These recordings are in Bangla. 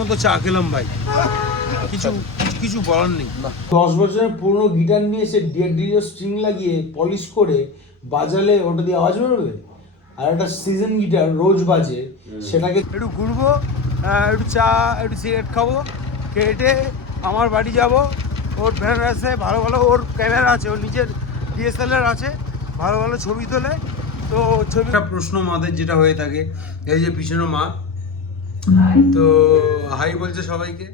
মতো চা খেলাম ভাই, কিছু বলার নেই। 10 বছরের পুরনো গিটার নিয়ে এসে ডিও স্ট্রিং লাগিয়ে পলিশ করে বাজালে ওটা দিয়ে আওয়াজ বেরোবে। আর একটা সিজন গিটার রোজ বাজে, সেটাকে একটু ঘুরবো, একটু চা একটু সিগারেট খাবো, কেটে আমার বাড়ি যাব। ওর ভ্যান আছে, ভালো ভালো ওর ক্যামেরা আছে, ওর নিজের ডিএসএলআর আছে, ভালো ভালো ছবি তোলে। তো ছবিটা প্রশ্ন মাদের যেটা হয়ে থাকে, এই যে পিছনে মা, তো হাই বলছে সবাইকে।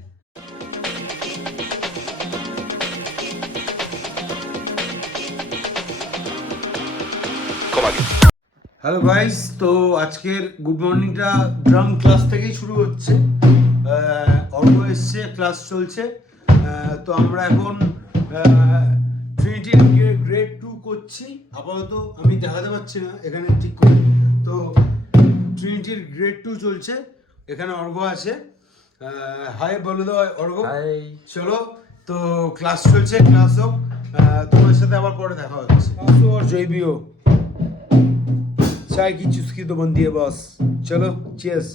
হ্যালো গাইস, তো আজকের গুড মর্নিংটা ড্রাম ক্লাস থেকেই শুরু হচ্ছে। অর্ঘ এসছে, ক্লাস চলছে। তো আমরা এখন ট্রিনিটির গ্রেড 2 করছি। আপাতত আমি দেখাতে পারছি না এখানে ঠিক করে। তো ট্রিনিটির গ্রেড 2 চলছে, এখানে অর্ঘ আছে। হাই বলে দাও অর্ঘ। চলো, তো ক্লাস চলছে, ক্লাস হোক, তোমার সাথে আবার পরে দেখা হচ্ছে। और জৈবিও चाय की चुस्की तो बनती है बॉस। चलो चीयर्स।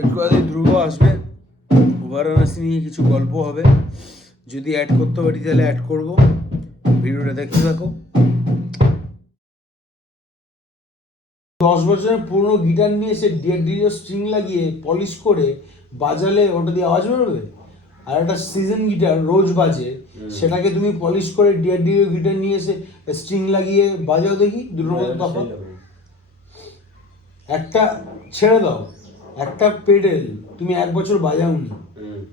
একটু আগে ধ্রুব আসবে, বারাণসী নিয়ে কিছু গল্প হবে। যদি অ্যাড করতে পারি তাহলে অ্যাড করব। ভিডিওটা দেখতে থাকো। 10 বছরের পুরনো গিটার নিয়ে এসে ডিও স্ট্রিং লাগিয়ে পলিশ করে বাজালে ওটা দিয়ে আওয়াজ বেরোবে। আর একটা সিজন গিটার রোজ বাজে, সেটাকে তুমি পলিশ করে ডিও গিটার নিয়ে এসে স্ট্রিং লাগিয়ে বাজাও দেখি, দুটোর মধ্যে তফাৎ। একটা ছেড়ে দাও, একটা পেডেল তুমি 1 বছর বাজাওনি,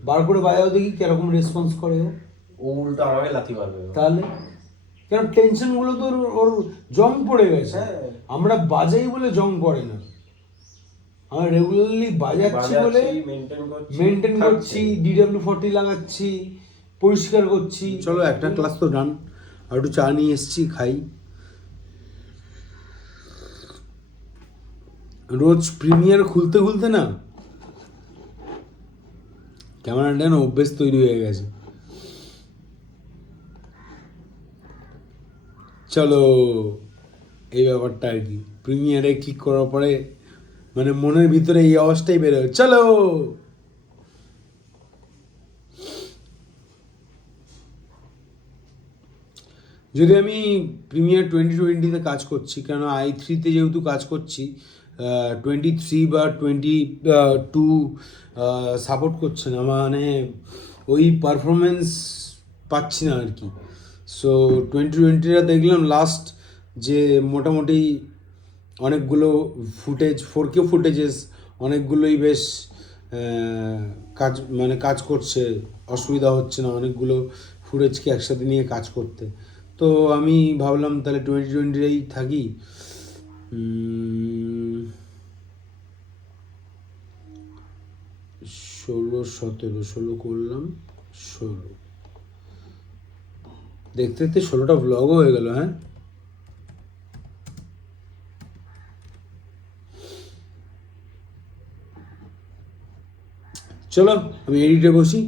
বার করে বাজাও দেখি কিরকম রেসপন্স করে ও। উল্টো আমাকে লাথি মারবে তাহলে কেন, টেনশন গুলো তো ওর জং পড়ে গেছে। আমরা বাজাই বলে জং পড়ে না, আমরা রেগুলারলি বাজাচ্ছি বলে মেনটেন করছি, DW40 লাগাচ্ছি, পরিষ্কার করছি। চলো, একটা ক্লাস তো ডান। আর একটু চা নিয়ে এসছি, খাই। রোজ প্রিমিয়ার খুলতে খুলতে না ক্যামেরাটা না অভ্যেস তৈরি হয়ে গেছে। চলো, এই ব্যাপারটা আর কি, প্রিমিয়ারে ক্লিক করার পরে মানে মনের ভিতরে এই আওয়াজটাই বেরোয়, চলো। যদি আমি প্রিমিয়ার 2020-তে কাজ করছি, কেন i3-তে যেহেতু কাজ করছি, 23 বা 22 সাপোর্ট করছে না, মানে ওই পারফরমেন্স পাচ্ছি না আর কি। সো 2020টা দেখলাম লাস্ট, যে মোটামুটি অনেকগুলো ফুটেজ, 4K ফুটেজেস অনেকগুলোই বেশ কাজ করছে, অসুবিধা হচ্ছে না অনেকগুলো ফুটেজকে একসাথে নিয়ে কাজ করতে। তো আমি ভাবলাম তাহলে 2020-ই থাকি। 16, 17, 16 করলাম, 16 দেখতে দেখতে 16টা ব্লগও হয়ে গেল। হ্যাঁ, চলো আমি এডিটে বসি।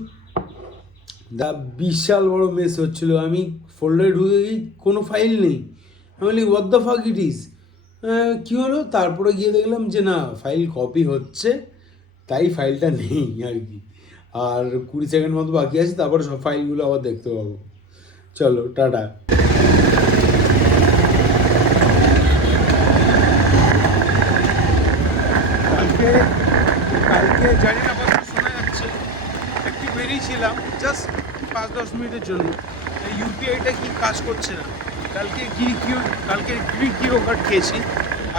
বিশাল বড় মেস হচ্ছিল, আমি ফোল্ডারে ঢুকে গিয়ে কোনো ফাইল নেই। আমি বলি what the fuck it is, কী হলো? তারপরে গিয়ে দেখলাম যে না, ফাইল কপি হচ্ছে, তাই ফাইলটা নেই আর কি। আর 20 সেকেন্ড মতো বাকি আছে, তারপরে সব ফাইলগুলো আবার দেখতে পাবো। চলো, টাটা। কালকে জানি না কথা শোনা যাচ্ছে, একটু বেরিয়েছিলাম জাস্ট 5-10 মিনিটের জন্য। এই ইউপিআইটা কি কাজ করছে না। কালকে গ্রিক ইয়োগার্ট খেয়েছি,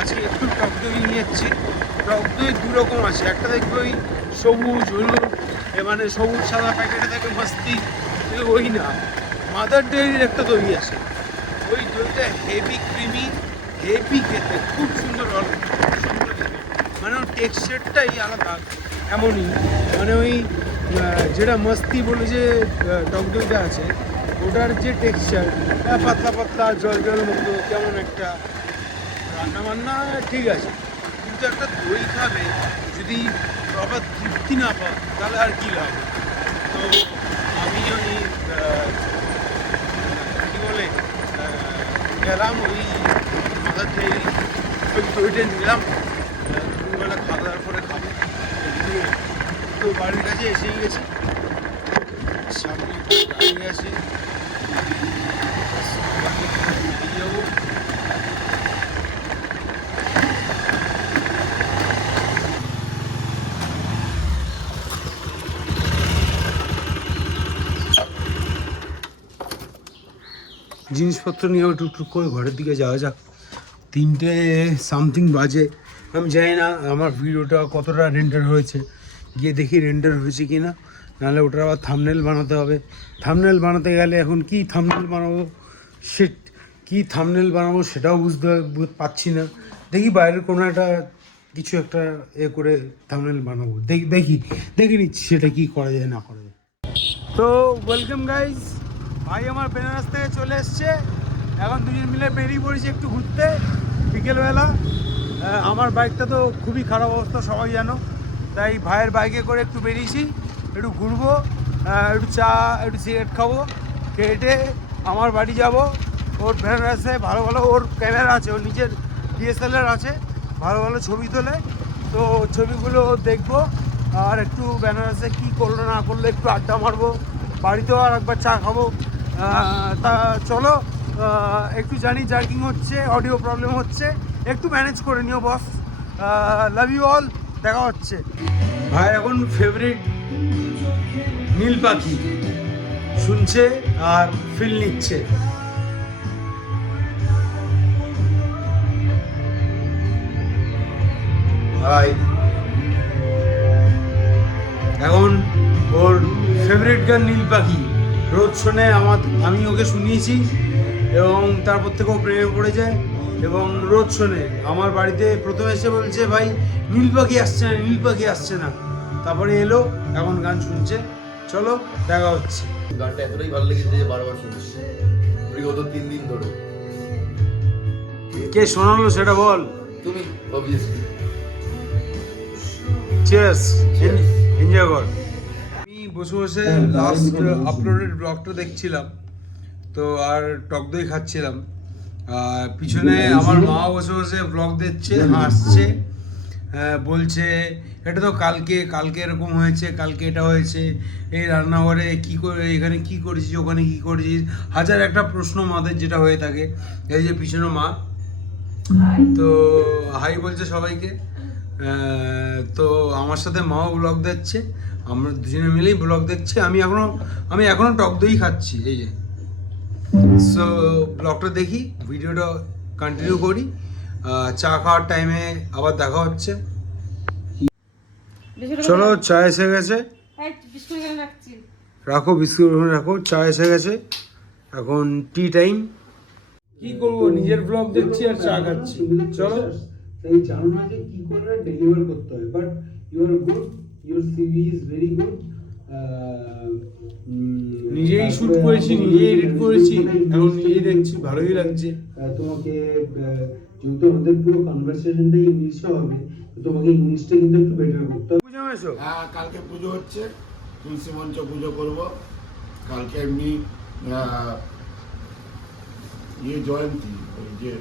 আজকে একটু টক দই নিয়েছি। টক দই 2 রকম আছে, একটা দেখবে ওই সবুজ হলুদ, মানে সবুজ সাদা প্যাকেটে থাকে মাস্তি, ওই না, মাদার ডেয়ারির একটা দই আছে, ওই দইটা হেভি ক্রিমি, হেভি খেতে, খুব সুন্দর সুন্দর খেতে, মানে ওর টেক্সচারটাই আলাদা এমনই। মানে ওই যেটা মাস্তি বলে যে টক দইটা আছে, ওটার যে টেক্সচার পাতলা পাতলা জল জল মতো, কেমন একটা রান্না বান্না ঠিক আছে, কিন্তু একটা দই খাবে যদি প্রপার তৃপ্তি না পাও তাহলে আর কী লাভ। তো আমি ওই কী বলে গেলাম ওই মাথার থেকে ওইটা নিলাম, দুপুরবেলা খাওয়া দাওয়ার পরে খাবো। তো বাড়ির কাছে এসেই গেছি, সামনে গাড়ি আছে, বেরিয়ে যাবো। জিনিসপত্র নিয়ে টুকটুক করে ঘরের দিকে যাওয়া যাক। 3টে সামথিং বাজে, আমি জানি না আমার ভিডিওটা কতটা রেন্ডার হয়েছে, গিয়ে দেখি রেন্ডার হয়েছে কি না, নাহলে ওটার আবার থাম্বনেল বানাতে হবে। থাম্বনেল বানাতে গেলে এখন কি থাম্বনেল বানাবো, সেটাও বুঝতে পারছি না। দেখি বাইরের কোনো একটা কিছু একটা করে থাম্বনেল বানাবো, দেখি নিচ্ছি সেটা কি করা যায় না করা যায়। তো ওয়েলকাম গাইজ, ভাই আমার বেনারস থেকে চলে এসছে, এখন দুজন মিলে বেরিয়ে পড়েছি একটু ঘুরতে বিকেলবেলা। আমার বাইকটা তো খুবই খারাপ অবস্থা সবাই জানো, তাই ভাইয়ের বাইকে করে একটু বেরিয়েছি, একটু ঘুরবো, একটু চা একটু সিগারেট খাবো, কেটে আমার বাড়ি যাব। ওর বেনারসে ভালো ভালো ওর ক্যামেরা আছে, ওর নিজের DSLR আছে, ভালো ভালো ছবি তোলে, তো ছবিগুলো দেখবো। আর একটু বেনারসে কী করলো না করলো একটু আড্ডা মারবো, বাড়িতেও আর একবার চা খাবো। তা চলো, একটু জানি জার্কিং হচ্ছে, অডিও প্রবলেম হচ্ছে, একটু ম্যানেজ করে নিও বস। লাভ ইউ অল, দেখা হচ্ছে। ভাই এখন ফেভারিট নীল পাখি শুনছে আর ফিল নিচ্ছে। ভাই এখন ওর ফেভারিট গান নীল পাখি রোজ শোনে, আমি ওকে শুনিয়েছি এবং তারপর থেকে ও প্রেমে পড়ে যায় এবং রোজ শোনে। আমার বাড়িতে প্রথমে এসে বলছে ভাই নীল পাখি আসছে না, নীল পাখি আসছে না, তারপরে এলো, এখন গান শুনছে। চলো দেখা হচ্ছে। গানটা এতটাই ভালো লেগেছে যে বারবার শুনছি বিগত 3 দিন ধরে। কে শোনালো সেটা বল। তুমি অবভিয়াসলি চিয়ার্স, এনজয় কর। আমি বসে বসে লাস্ট আপলোডেড ব্লগটা দেখছিলাম, তো আর টক দই খাচ্ছিলাম, আর পিছনে আমার মা বসে বসে ব্লগ দেখছে, হাসছে, বলছে এটা তো কালকে এরকম হয়েছে, কালকে এটা হয়েছে, এই রান্নাঘরে কী করে, এখানে কী করেছিস, ওখানে কী করেছিস, হাজার একটা প্রশ্ন মাদের যেটা হয়ে থাকে। এই যে পিছনে মা, তো হাই বলছে সবাইকে। তো আমার সাথে মাও ব্লগ দেখছে, আমরা দুজনে মিলেই ব্লগ দেখছি। আমি এখনো টক দই খাচ্ছি, এই যে। সো ব্লগটা দেখি, ভিডিওটা কন্টিনিউ করি, চা খাওয়ার টাইমে আবার দেখা হচ্ছে। চলো, চা এসে গেছে, রাখো বিস্কুট রাখো, চা এসে গেছে, এখন টি টাইম। কি করবো, নিজের ব্লগ দেখছি আর চা খাচ্ছি। চলো, তাই জানো না যে কি করে ডেলিভার করতে হয়, but you are good, your CV is very good. নিজেই শুট করেছি, নিজেই এডিট করেছি, এখন নিজেই দেখছি, ভালোই লাগছে। তোমাকে যেহেতু আমাদের পুরো কনভারসেশনটাই ইংলিশে হবে, তোমাকে ইংলিশটা কিন্তু একটু বেটার করতে হবে। বুঝে গেছো? হ্যাঁ, কালকে পুজো হচ্ছে, তুলসী মঞ্চ পুজো করব। কালকে এমনি জয়ন্তী, ওই যে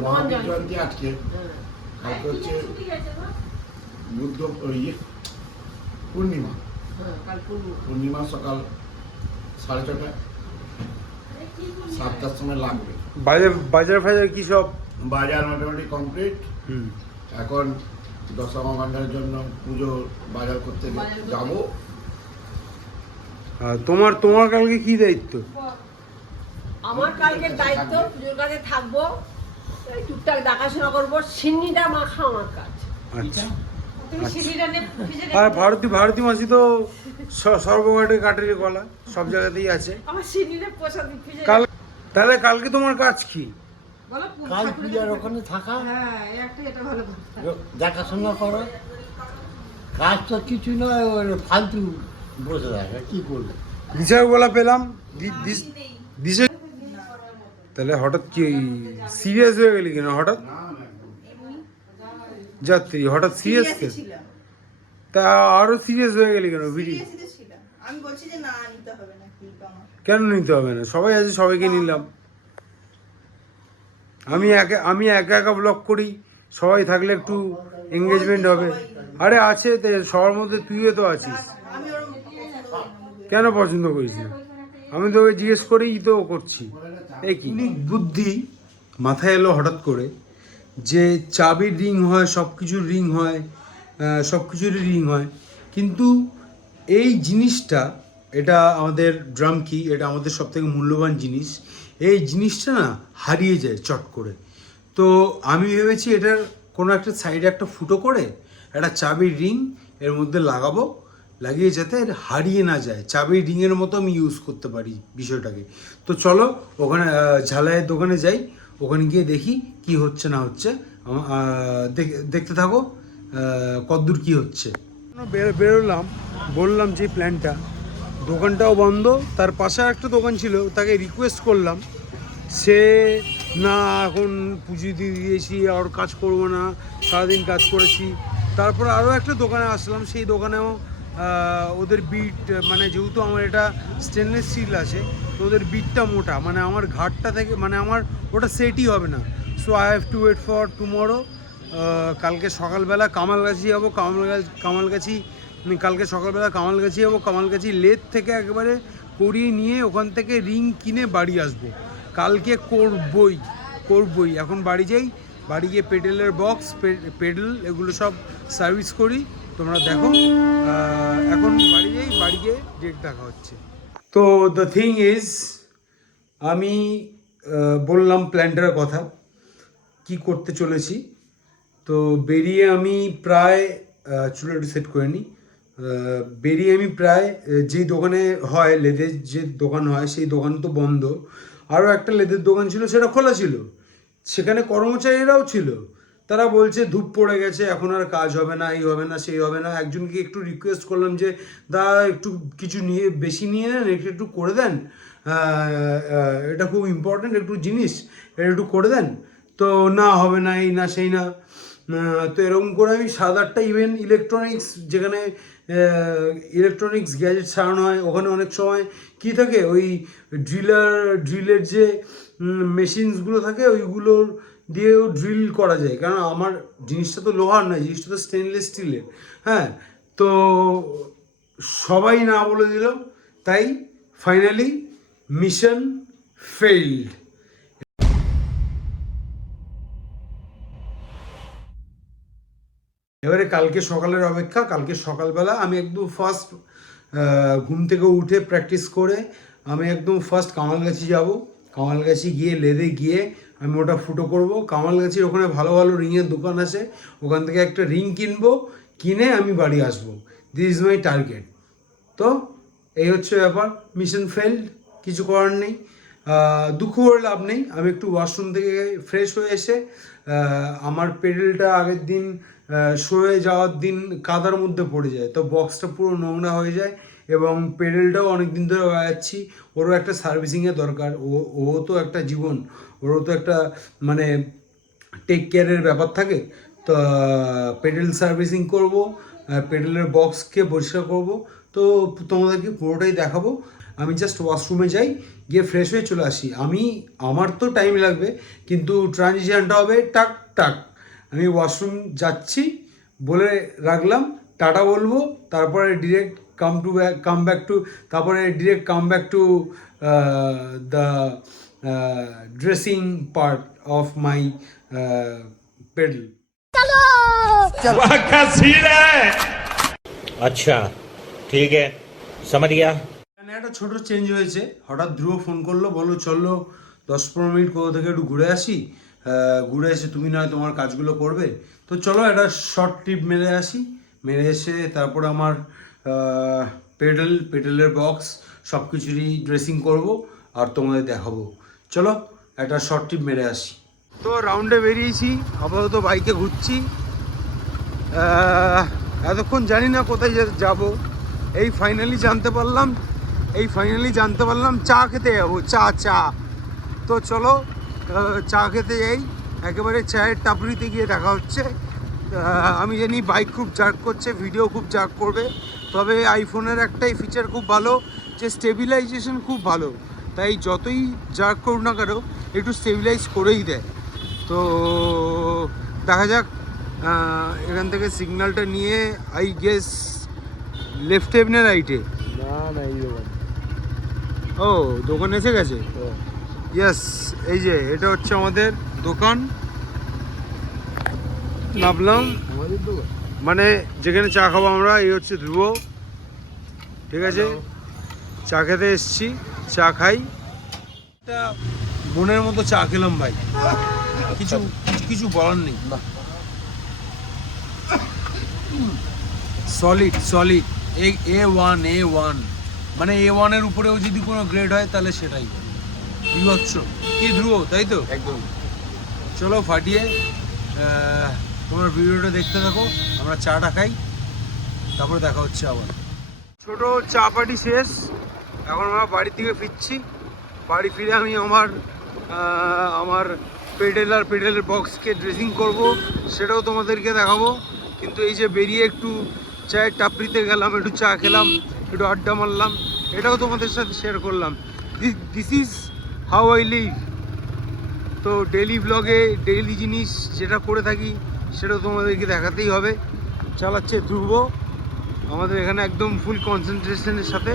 মহাবীর জয়ন্তী আজকে, কালকে হচ্ছে বুদ্ধ পূর্ণিমা, পূর্ণিমা সকাল 6:30, 7টার সময় লাগবে। বাজার ফাজার কি সব? বাজার মোটামুটি কমপ্লিট। এখন দশমা ভান্ডারের জন্য পুজো বাজার করতে যাবো। তোমার কালকে কি দায়িত্ব? আমার কালকে দায়িত্ব পুজোর কাছে থাকবো, টুকটাক দেখাশোনা করবো, সিন্নিটা মাখা আমার কাজ। আচ্ছা, আর ভারতী মাসি তো সর্বঘাটে কাঠের গলা, সব জায়গাতেই আছে। আমার সিন্নিটা পোষা দিচ্ছি। তাহলে কালকে তোমার কাজ কি? কাল পূজার ওখানে থাকা, দেখাশোনা করা, কাজ তো কিছু নয়, ওর ফালতু বসে থাকা, কি করবে। দিশার বলা পেলাম, দিশা, তাহলে হঠাৎ কি সিরিয়াস হয়ে গেলি কেন হঠাৎ? যাত্রী হঠাৎ সিরিয়াস, তা আরো সিরিয়াস হয়ে গেলি কেন? ভিডিও আমি বলছি যে না নিতে হবে না, কেন নিতে হবে না? সবাই আছে, সবাইকে নিলাম। আমি একা একা ব্লগ করি, সবাই থাকলে একটু এঙ্গেজমেন্ট হবে। আরে আছে তো, সবার মধ্যে তুইও তো আছিস। আমি ওর পছন্দ করি না। কেন পছন্দ করিস না? আমি তোকে জিজ্ঞেস করেই তো করছি। এই কি বুদ্ধি মাথায় এলো হঠাৎ করে যে চাবির রিং হয়, সব কিছুর রিং হয়, সব কিছুরই রিং হয়, কিন্তু এই জিনিসটা, এটা আমাদের ড্রাম কি, এটা আমাদের সবথেকে মূল্যবান জিনিস, এই জিনিসটা না হারিয়ে যায় চট করে। তো আমি ভেবেছি এটার কোনো একটা সাইডে একটা ফুটো করে একটা চাবির রিং এর মধ্যে লাগাবো, লাগিয়ে যাতে হারিয়ে না যায়, চাবির রিংয়ের মতো আমি ইউজ করতে পারি বিষয়টাকে। তো চলো ওখানে ঝালাইয়ের দোকানে যাই, ওখানে গিয়ে দেখি কি হচ্ছে না হচ্ছে, দেখতে থাকো কতদূর কি হচ্ছে। বেরোলাম, বললাম যে প্ল্যানটা, দোকানটাও বন্ধ, তার পাশে একটা দোকান ছিল, তাকে রিকোয়েস্ট করলাম, সে না এখন পুজো দিয়ে দিয়েছি আর কাজ করবো না, সারাদিন কাজ করেছি। তারপর আরও একটা দোকানে আসলাম, সেই দোকানেও ওদের বিট, মানে যেহেতু আমার এটা স্টেনলেস স্টিল আছে, তো ওদের বিটটা মোটা, মানে আমার ঘাটটা থেকে, মানে আমার ওটা সেটই হবে না। So I have to wait for tomorrow. কালকে সকালবেলা কামালগাছি যাবো, কামালগাছি কালকে সকালবেলা কামালগাছি যাবো, কামালগাছি লেদ থেকে একবারে করিয়ে নিয়ে ওখান থেকে রিং কিনে বাড়ি আসবো। কালকে করবই। এখন বাড়ি যাই, বাড়ি গিয়ে পেডেলের বক্স, পেডেল এগুলো সব সার্ভিস করি, তোমরা দেখো। এখন বাড়ি যাই, বাড়ি গিয়ে ডিরেক্ট দেখা হচ্ছে। তো দ্য থিং ইজ, আমি বললাম প্ল্যানটার কথা, কি করতে চলেছি। তো বেরিয়ে আমি প্রায় চুলাটা সেট করে নিই। বেরিয়ে আমি প্রায় যেই দোকানে হয় লেদের যে দোকান হয়, সেই দোকান তো বন্ধ। আরও একটা লেদের দোকান ছিল, সেটা খোলা ছিল, সেখানে কর্মচারীরাও ছিল। তারা বলছে ধূপ পড়ে গেছে, এখন আর কাজ হবে না, এই হবে না, সেই হবে না। একজনকে একটু রিকোয়েস্ট করলাম যে দা একটু কিছু নিয়ে বেশি নিয়ে নেন, একটু করে দেন, এটা খুব ইম্পর্ট্যান্ট একটু জিনিস, এটা একটু করে দেন। তো না হবে না, এই না সেই না। তো এরকম করে আমি 7-8টা ইভেন ইলেকট্রনিক্স, যেখানে ইলেকট্রনিক্স গ্যাজেট সারানো হয়, ওখানে অনেক সময় কী থাকে, ওই ড্রিলের যে মেশিনসগুলো থাকে, ওইগুলোর দিয়েও ড্রিল করা যায়, কারণ আমার জিনিসটা তো লোহার নয়, জিনিসটা তো স্টেনলেস স্টিলের। হ্যাঁ, তো সবাই না বলে দিল, তাই ফাইনালি মিশন ফেইল্ড। এবারে কালকে সকালের অপেক্ষা। কালকে সকালবেলা আমি একদম ফার্স্ট ঘুম থেকে উঠে প্র্যাকটিস করে আমি একদম ফার্স্ট কামালগাছি যাব। কামালগাছি গিয়ে লেদে গিয়ে আমি ওটা ফুটো করব। কামালগাছির ওখানে ভালো ভালো রিংয়ের দোকান আছে, ওখান থেকে একটা রিং কিনবো, কিনে আমি বাড়ি আসবো। This is my target. তো এই হচ্ছে ব্যাপার। মিশন ফেইল্ড, কিছু করার নেই, দুঃখ করে লাভ নেই। আমি একটু ওয়াশরুম থেকে ফ্রেশ হয়ে এসে, আমার পেডেলটা আগের দিন শুয়ে যাওয়ার দিন কাদার মধ্যে পড়ে যায়, তো বক্সটা পুরো নোংরা হয়ে যায়, এবং পেডেলটাও অনেক দিন ধরে বাজাচ্ছি, ওরও একটা সার্ভিসিংয়ের দরকার। ও তো একটা জীবন, ওরও তো একটা মানে টেক কেয়ারের ব্যাপার থাকে। তো পেডেল সার্ভিসিং করব, পেডেলের বক্সকে পরিষ্কার করব, তো তোমাদেরকে পুরোটাই দেখাবো। আমি জাস্ট ওয়াশরুমে যাই, গিয়ে ফ্রেশ হয়ে চলে আসি। আমার তো টাইম লাগবে, কিন্তু ট্রানজিশনটা হবে টাক টাক। আমি ওয়াশরুম যাচ্ছি বলে রাখলাম, টাটা বলবো, তারপরে direct come back to the dressing part of my pedal. अच्छा ठीक है समझ गया। একটা ছোট চেঞ্জ হয়েছে। হঠাৎ ধ্রুব ফোন করলো, বললো চলো 10-15 মিনিট কোথা থেকে একটু ঘুরে আসি, ঘুরে এসে তুমি না তোমার কাজগুলো করবে। তো চলো একটা শর্ট ট্রিপ মেরে আসি, মেরে এসে তারপর আমার পেডেলের বক্স সব কিছুরই ড্রেসিং করব আর তোমাদের দেখাবো। চলো একটা শর্ট ট্রিপ মেরে আসি। তো রাউন্ডে বেরিয়েছি, আপাতত বাইকে ঘুরছি। এতক্ষণ জানি না কোথায় যাব, এই ফাইনালি জানতে পারলাম চা খেতে যাবো। চা তো চলো চা খেতে যাই, একেবারে চায়ের টাপরিতে গিয়ে দেখা হচ্ছে। আমি জানি বাইক খুব জার্ক করছে, ভিডিও খুব জার্ক করবে, তবে আইফোনের একটাই ফিচার খুব ভালো, যে স্টেবিলাইজেশন খুব ভালো, তাই যতই জার্ক করুক না কেন একটু স্টেবিলাইজ করেই দেয়। তো দেখা যাক, এখান থেকে সিগন্যালটা নিয়ে আই গেস লেফটে না রাইটে? না এই দোকান। ও দোকান এসে গেছে। ইয়েস, এই যে এটা হচ্ছে আমাদের দোকান। নামলাম, আমাদের দোকান মানে যেখানে চা খাবো আমরা। এই হচ্ছে ধ্রুব, ঠিক আছে? চা খেতে এসছি, চা খাই। একটা মনের মতো চা খেলাম ভাই, কিছু কিছু বলার নেই। সলিড সলিড, A1 মানে A1 এর উপরেও যদি কোনো গ্রেড হয় তাহলে সেটাই বিভৎস। কি ধ্রুব, তাই তো? একদম। চলো ফাটিয়ে তোমার ভিডিওটা দেখতে থাকো, আমরা চাটা খাই, তারপরে দেখা হচ্ছে আবার। ছোট চা পার্টি শেষ, এখন আমরা বাড়ির দিকে ফিরছি। বাড়ি ফিরে আমি আমার পেডেলের বক্সকে ড্রেসিং করব, সেটাও তোমাদেরকে দেখাবো। কিন্তু এই যে বেরিয়ে একটু চায়ের টাপড়িতে গেলাম, একটু চা খেলাম, একটু আড্ডা মারলাম, এটাও তোমাদের সাথে শেয়ার করলাম। This is how I live. তো ডেইলি ব্লগে ডেইলি জিনিস যেটা করে থাকি সেটাও তোমাদেরকে দেখাতেই হবে। চালাচ্ছে ধ্রুব আমাদের এখানে একদম ফুল কনসেন্ট্রেশনের সাথে।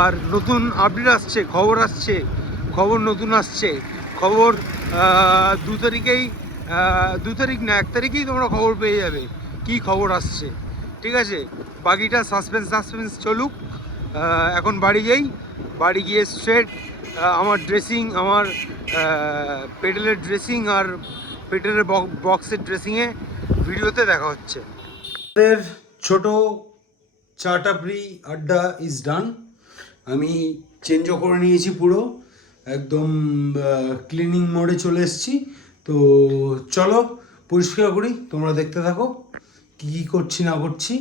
আর নতুন আপডেট আসছে, খবর নতুন আসছে। খবর 2 তারিখেই, 2 তারিখ না 1 তারিখেই তোমরা খবর পেয়ে যাবে কি খবর আসছে, ঠিক আছে? বাকিটা সাসপেন্স চলুক। এখন বাড়ি যাই, বাড়ি গিয়ে স্ট্রেট আমার ড্রেসিং, আমার পেডেলের ড্রেসিং আর পেডেলের বক্সের ড্রেসিংয়ে ভিডিওতে দেখা হচ্ছে। আমাদের ছোট চা টাপড়ি আড্ডা ইজ ডান। আমি চেঞ্জও করে নিয়েছি, পুরো একদম ক্লিনিং মোডে চলে এসেছি। তো চলো পরিষ্কার করি, তোমরা দেখতে থাকো কী করছি না করছি।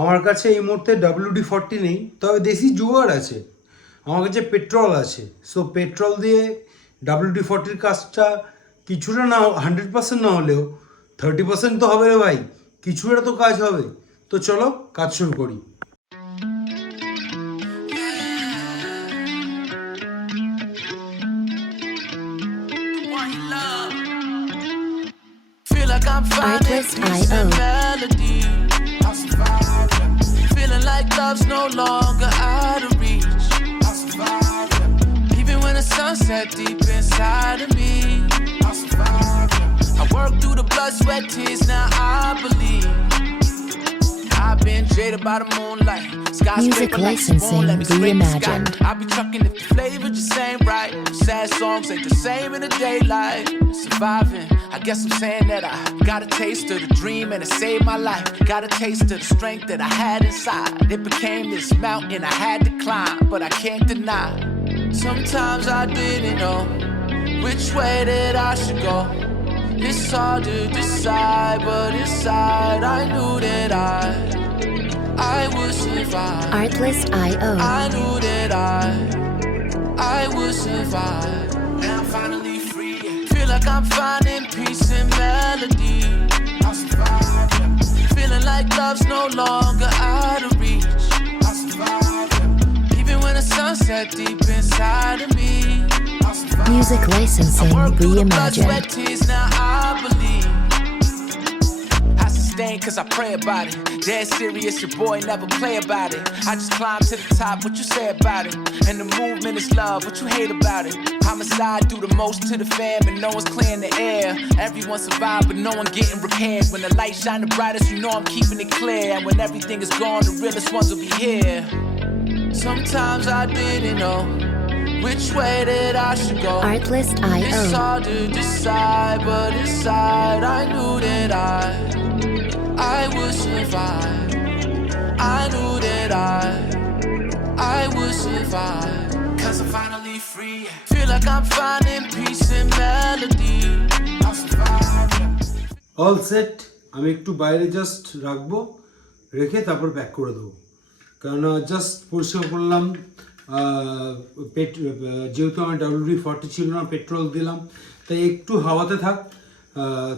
আমার কাছে এই মুহূর্তে WD-40 নেই, তবে দেশি জোগাড় আছে। আমার কাছে পেট্রোল আছে। সো পেট্রোল দিয়ে WD-40 কাজটা কিছুটা না 100% না হলেও 30% তো হবে রে ভাই, কিছুটা তো কাজ হবে। তো চলো কাজ শুরু করি। Artlist.io. Feeling like love's no longer out of reach. Even when the sun set deep inside of me, I work through the blood, sweat, tears. Now I believe I've been jaded by the moonlight. Music licensing reimagined. I'll be trucking if the flavor just ain't right. Sad songs ain't the same in the daylight. Surviving, I guess I'm saying that I got a taste of the dream and it saved my life. Got a taste of the strength that I had inside. It became this mountain I had to climb, but I can't deny. Sometimes I didn't know which way that I should go. It's hard to decide, but inside I knew that I would survive. Artlist.io. I knew that I would survive. And I'm finally free. Feel like I'm finding peace and melody. I'll survive. Feeling like love's no longer out of reach. I'll survive. Even when the sun set deep inside of me. Music licensing reimagined. Now I believe I sustain cause I pray about it. Dead serious, your boy never play about it. I just climb to the top, what you say about it? And the movement is love, what you hate about it? Homicide do the most to the fam and no one's clearing the air. Everyone survived but no one getting repaired. When the light shine the brightest, you know I'm keeping it clear. And when everything is gone, the realest ones will be here. Sometimes I didn't know which way that I should go. Artlist.io. It's hard to decide, but inside I knew that I would survive. I knew that I would survive. Cause I'm finally free. Feel like I'm finding peace and melody. I'll survive. All set. আমি একটু বাইরে জাস্ট রাখবো, রেখে তারপর প্যাক করে দেবো। কেননা জাস্ট পরিষ্কার করলাম, যেহেতু আমার WD-40 ছিল না, পেট্রোল দিলাম, তাই একটু হাওয়াতে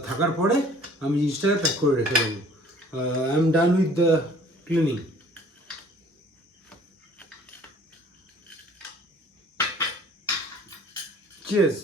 থাকার পরে আমি জিনিসটাকে প্যাক করে রেখে দেবো। I am done with the cleaning. Cheers.